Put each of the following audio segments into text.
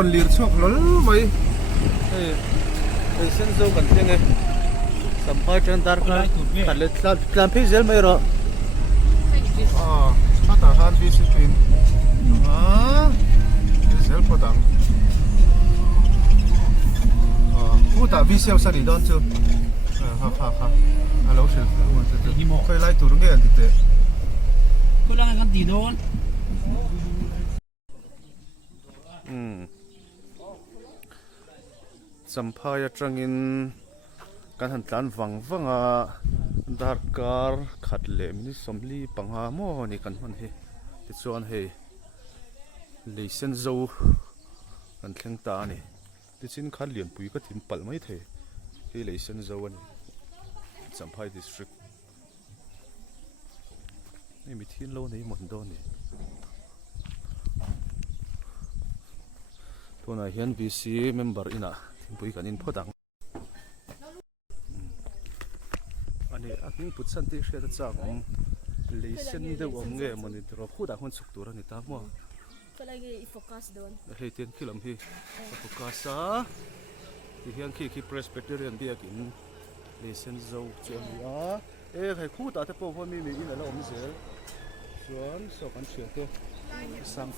ron lir chok lol mai sen zo kan tenge sampai chen dar kan khalle tlam phi zel mai ro chata han bi sitin zel podang ta vi sel sari don chu ha alo sel khoi lai tur nge an te ko lang kan ti don sampaya trangin kan han tlan wanga darkar khatle mi somli panga mo ni kan man he ti chuan he leisen zo kan thleng ta ni ti chin khan lian pui ka thim pal mai the he leisen zo an sampai district ni mi thin lo nei mon do ni tuna hian VC member ina pui kan in phodang ani akni putsan ti hria cha chang leisen de om nge monitor khuda hon chuk tur ani ta mo kalagi i-focus doon hei 10 km hi focus a ti hian khi presbyterian biakin leisen zo chuan ya khai khuda te po mi ina la om zel chuan so kan thia te sang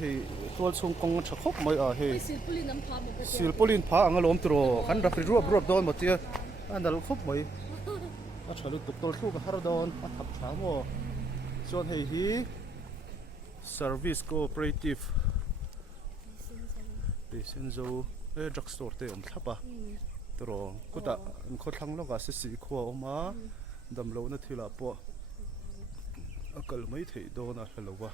hei tual chung kong cha khop mai a hei silpulin ang pha mo ko silpolin pha anga lom tro kan rafri ruap don matia andal khop mai a chalu doktor thu ka har don a thap tha mo chon hei hi service cooperative Senzo drugstore te om thapa tro kuta kho thlang lo ga se si kho oma dam lo na thila po akal mai thei do na hlowa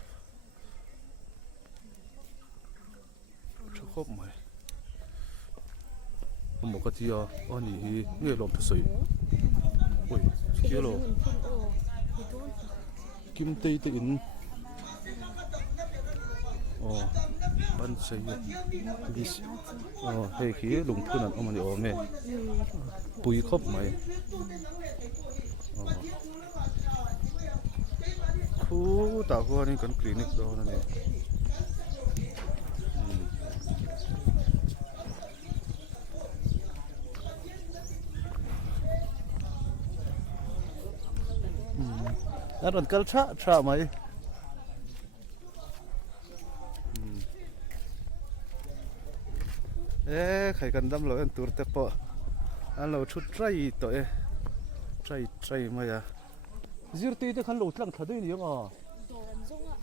khop mai mo ka tia ani hi nge lom thu soi oi kilo kim tei te in ban sei bis hei khi lung phun an omani ome pui khop mai khu ta ho ni kan clinic do na ne ron kal tra mai khai kan dam lo en tur te po an lo thu trai to trai mai ya zir ti te khan lo tlang thadoi ni nga doon zonga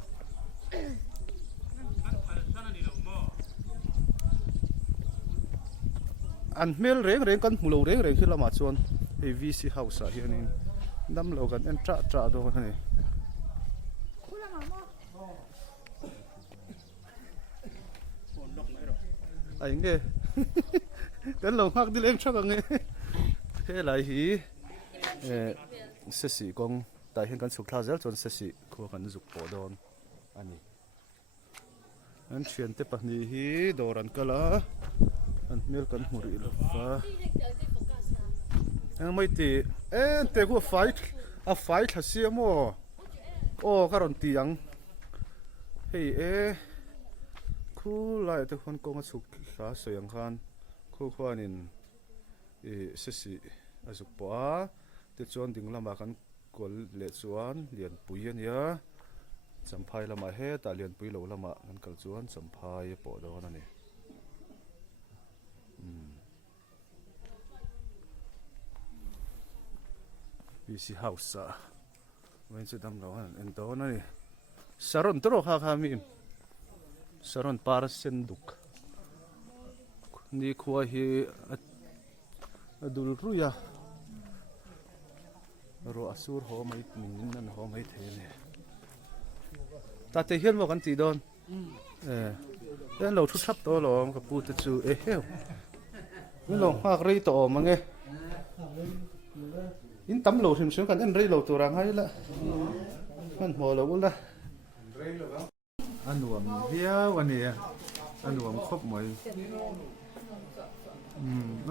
an mel reng kan mulo reng khila ma chuan ei VC house a hian in dam lo kan en tra do ni ai nge kan lo hak dil eng thak nge he lai hi se si kong tai hen kan suk thla zel chon se si kho kan zuk po don ani an thian te pahni hi doran kala an mel kan muri lo fa ang mai ti te ko fight hasiamo karon tiang hei khu lai te khon kong chuk hla soyang khan khu khwanin se si azuk po a te chuan ding lama kan kol le chuan lian pui ania champhai lama he ta lian pui lo lama kan kal chuan champhai po do na ni VC house a wen chu dam lo an en do na ni saron tro kha mi saron par senduk ni khuwa hi adul ruya ro asur ho mai min nan ho mai the ne ta te hian mo kan ti don lo thu thap to lo ka pu te chu heu ni lo hak rei to ma nge in tam lo him kan en rei lo to rang hai la man mo lo la anuam bia wania anuam khop mai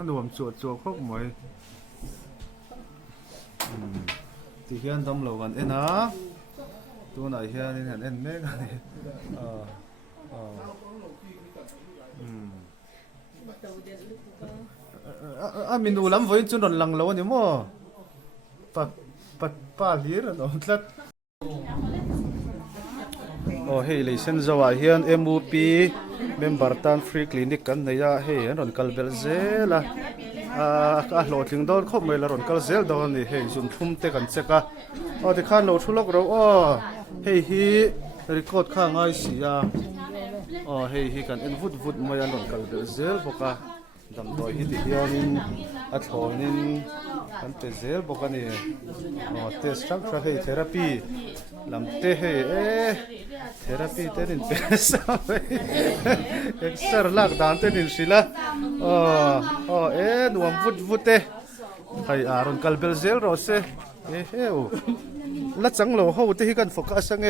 anuam chu khop mai ti hian dam lo kan ena ตัวไหนเฮียนี่เห็นเอ็นเมกนี่มินดูลำไว้จนรอนหลังแล้วนี่มั้งป้าเลี้ยนองทัดโอ้เฮ้ยเลยเส้นจะว่าเฮียน MUP เมมเบอร์ตันฟรีคลินิกกันเนี่ยเฮ้ยรอนคัลเบลเซล่ะก็โหลดถึงโดนข้อมูลรอนคัลเซลโดนนี่เฮ้ยจุนทุ่มเตกันเสกที่ข้าโหลดทุลกเราเฮ้ยฮีรีคอร์ดข้างไงสิเฮ้ยฮีกันวุดมายันรอนคัลเบลเซลบอกดำโดยฮิตเดียวนินอัดโหนินกันเตเซลบอกนี่เตสตรัคเจอร์ให้เทอราปีลำเตให้เทอราปีเตนินเปสเอ็กซ์เซอร์ลักดานเตนินสิละนวมวุดเตให้อารอนคัลเบลเซลรอเซละจังโลเขาเตฮิกันโฟกัสไง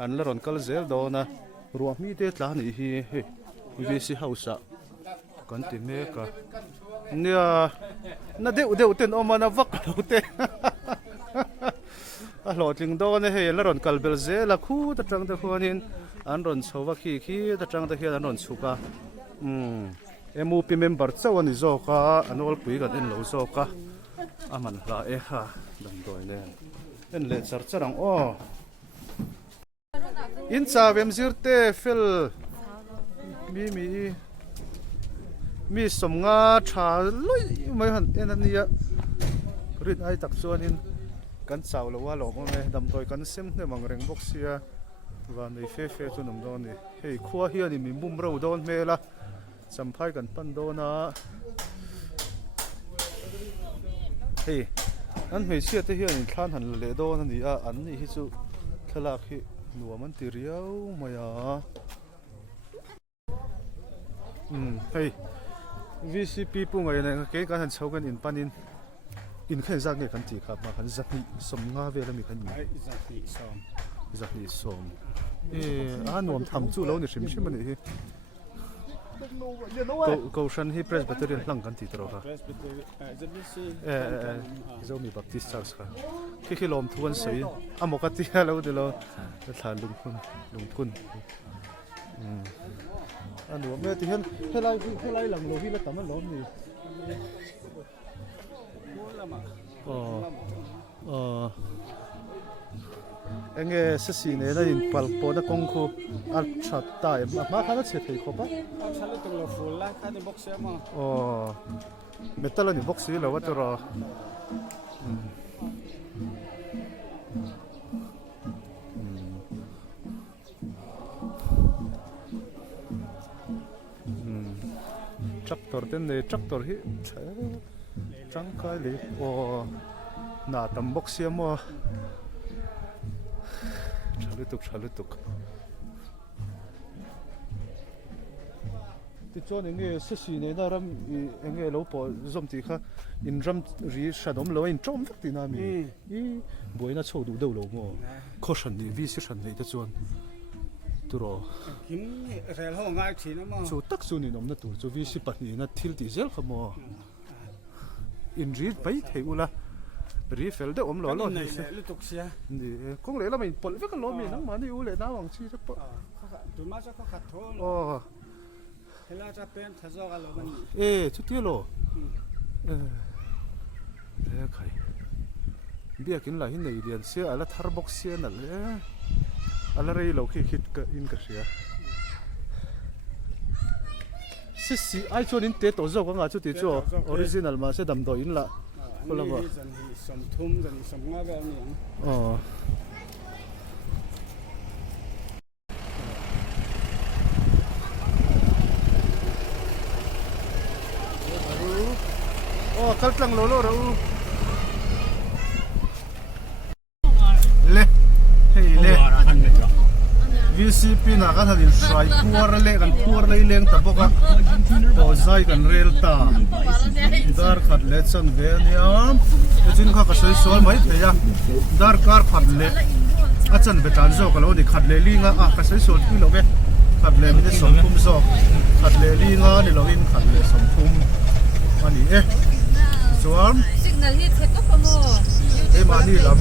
อันละรอนคัลเซลโดนะรวมมีเดตลานี่ฮีวิสิเฮาส์กันติเมกะเนี่ยน่าเดี๋ยวเต้นออกมาหน้าวักเราเต้หลอดลิงโดนเฮ้ยแล้วรอนคัลเบลเซละคู่ตะจังตะหัวนินอันรอนชาวขี้ตะจังตะเฮียอันรอนสุกะMUP member เจ้าวันนี้โจกะอันวอลปุยกันเอ็นโลโจกะมันละค่ะดังโดยเนี่ยเอ็นเลสร์จังอินซาเวมซิร์เตฟิลมีสมงาชาลุยไม่หันเอ็นนี่อะริดไอตักส่วนอินกันสาวหรือว่าหลงไงดำโดยกันเซมเนี่ยมังเริงบ็อกเซียวันนี้เฟ่ๆจนน้ำโดนนี่เฮ้ยขั้วเฮียนี่มีมุมเราโดนเมล่ะสัมภาษณ์กันปั้นโดนะเฮ้ยอันไม่เชื่อที่เฮียนี่ท่านหันเลโดนั่นนี่อันนี้ฮิจูทลากฮิหนัวมันตีเรียวมาอ่ะเฮ้ย VCP ปุ่งอะไรเนี่ยเกี่ยกันหันเช่ากันอินปันอินแค่จักเนี่ยกันตีครับมาหันจักนี่สมงาเวลามีกันอยู่จักนี่สมหนวมทำจู่แล้วเนี่ยชิมมันนี่ก็ฉันที่ Presbyterian หลังกันตีตลอดค่ะจะมี Baptist Church ค่ะที่ลมทวนสวยมกติแล้วเดี๋ยวเราถ่ายลุงพุนอันนู้นเมื่อที่เห็นให้ไล่หลังโลหิตแล้วแต่มันล้มนี่เอ็งสิ่งนี้นะอินพัลโปนะกงคูอัลชัดตายมาข้าจะเสียที่เขาปะชัดเลยตรงเราฟูลแล้วข้าจะบ็อกเซอร์มาเมทัลนี่บ็อกซี่แล้วว่าจะรอจักรตัวเด่นเลยจักรตัวที่จังไกลเลยหน้าตั้มบ็อกซี่มั้งชาลุตุกที่จวนเงี้ยสิ่งนี้นะรำเงี้ยเราพอจำที่ข้าอินรำรีชาดมเราอินจอมฟักที่นามีบ่อยน่าโชว์ดูเดาเรามั้งข้อฉันนี่วิสิฉันนี่ที่จวนตัวเราหิมเรื่องง่ายสินะมั้งจู่ตักส่วนนี้น้องนั่นตัวจู่วิสิปัตนี่นั่นทิลติเซลขโมยอินรีดไปเที่ยวละรีเฟลเดอมหล่อหล่อนี่ลุตุกเสียนี่คงเลยเราไม่ปลดเวกันล้อมีนั่งมานี่อูเลยน้าวังชีจะปะตัวมาจะก็ขัดโทษเฮล่าจะเป็นทศกัลมันชุดเที่ยวโลใครเบี้ยกินอะไรที่ไหนเรียนเสียอะไรทาร์บ็อกเสียนั่นเลยอะไรเราคิดก็อินกับเสียสิไอชวนอินเตะตัวเจ้าก็งาชุดที่จ้าออริจินัลมาเสดำตัวอินละคนละว่าสมทุ่มสมงาแบบนี้คัลตังโลโลเราเล่เฮ้ยเล่ VCP น่ะก็ทำดิสายพัวเล่กันพัวเล่เลี้ยงตะบกอ่ะโอ้ใจกันเรลตาดาร์ขัดเล็ดสันเวียนยามจริงข้าก็ใช้ส่วนไม่เทียดาร์การขัดเล็ดอาจารย์เบตันโจก็แล้วดิขัดเล่ลิงอ่ะก็ใช้ส่วนที่เราเว้ขัดเล่ไม่ได้สมทุ่มโจขัดเล่ลิงอ่ะนี่เราอินขัดเล่สมทุ่มอันนี้ส่วน signal hit เสร็จก็ขโมย Ê mà đi lắm.